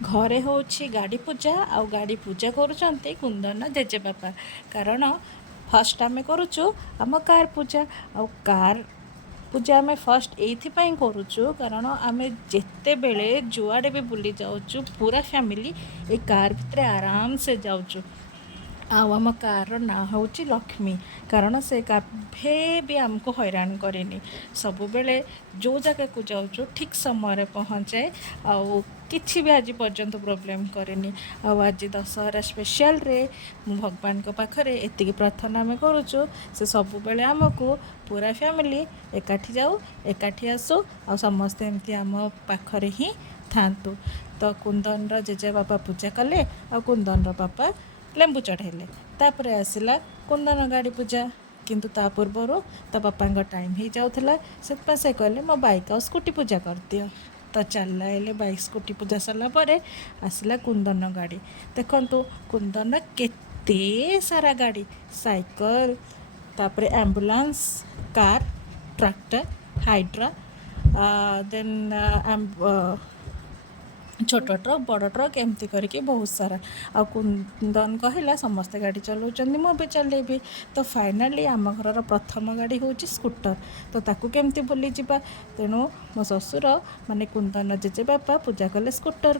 ଘରେ ହେଉଛି ଗାଡ଼ି ପୂଜା ଆଉ ଗାଡ଼ି ପୂଜା କରୁଛନ୍ତି କୁନ୍ଦନ ଜେଜେବାପା। କାରଣ ଫାଷ୍ଟ ଆମେ କରୁଛୁ ଆମ କାର୍ ପୂଜା। ଆଉ କାର୍ ପୂଜା ଆମେ ଫାଷ୍ଟ ଏଇଥିପାଇଁ କରୁଛୁ କାରଣ ଆମେ ଯେତେବେଳେ ଯୁଆଡ଼େ ବି ବୁଲି ଯାଉଛୁ ପୁରା ଫ୍ୟାମିଲି ଏ କାର୍ ଭିତରେ ଆରାମସେ ଯାଉଛୁ। ଆଉ ଆମ କାର୍ର ନାଁ ହେଉଛି ଲକ୍ଷ୍ମୀ। କାରଣ ସେ କେବେ ବି ଆମକୁ ହଇରାଣ କରେନି। ସବୁବେଳେ ଯେଉଁ ଜାଗାକୁ ଯାଉଛୁ ଠିକ୍ ସମୟରେ ପହଞ୍ଚାଏ। ଆଉ କିଛି ବି ଆଜି ପର୍ଯ୍ୟନ୍ତ ପ୍ରୋବ୍ଲେମ୍ କରେନି। ଆଉ ଆଜି ଦଶହରା ସ୍ପେଶାଲରେ ମୁଁ ଭଗବାନଙ୍କ ପାଖରେ ଏତିକି ପ୍ରାର୍ଥନା ଆମେ କରୁଛୁ, ସେ ସବୁବେଳେ ଆମକୁ ପୁରା ଫ୍ୟାମିଲି ଏକାଠି ଯାଉ, ଏକାଠି ଆସୁ, ଆଉ ସମସ୍ତେ ଏମିତି ଆମ ପାଖରେ ହିଁ ଥାଆନ୍ତୁ। ତ କୁନ୍ଦନର ଜେଜେବାପା ପୂଜା କଲେ, ଆଉ କୁନ୍ଦନର ବାପା ଲେମ୍ବୁ ଚଢ଼ାଇଲେ। ତାପରେ ଆସିଲା କୁନ୍ଦନ ଗାଡ଼ି ପୂଜା। କିନ୍ତୁ ତା ପୂର୍ବରୁ ତା ବାପାଙ୍କ ଟାଇମ୍ ହେଇଯାଉଥିଲା, ସେଥିପାଇଁ ସେ କହିଲେ ମୋ ବାଇକ୍ ଆଉ ସ୍କୁଟି ପୂଜା କରିଦିଅ। ତ ଚାଲିଲେ ବାଇକ୍ ସ୍କୁଟି ପୂଜା ସରିଲା ପରେ ଆସିଲା କୁନ୍ଦନ ଗାଡ଼ି। ଦେଖନ୍ତୁ କୁନ୍ଦନ କେତେ ସାରା ଗାଡ଼ି, ସାଇକେଲ, ତାପରେ ଆମ୍ବୁଲାନ୍ସ, କାର୍, ଟ୍ରାକ୍ଟର, ହାଇଡ୍ରା, ଦେନ୍ ଛୋଟ ଟ୍ରକ୍, ବଡ଼ ଟ୍ରକ୍, ଏମିତି କରିକି ବହୁତ ସାରା। ଆଉ କୁନ୍ଦନ କହିଲା ସମସ୍ତେ ଗାଡ଼ି ଚଲାଉଛନ୍ତି, ମୁଁ ବି ଚଲେଇବି। ତ ଫାଇନାଲି ଆମ ଘରର ପ୍ରଥମ ଗାଡ଼ି ହେଉଛି ସ୍କୁଟର। ତ ତାକୁ କେମିତି ଭୁଲିଯିବା। ତେଣୁ ମୋ ଶ୍ୱଶୁର ମାନେ କୁନ୍ଦନ ଜେଜେବାପା ପୂଜା କଲେ ସ୍କୁଟର।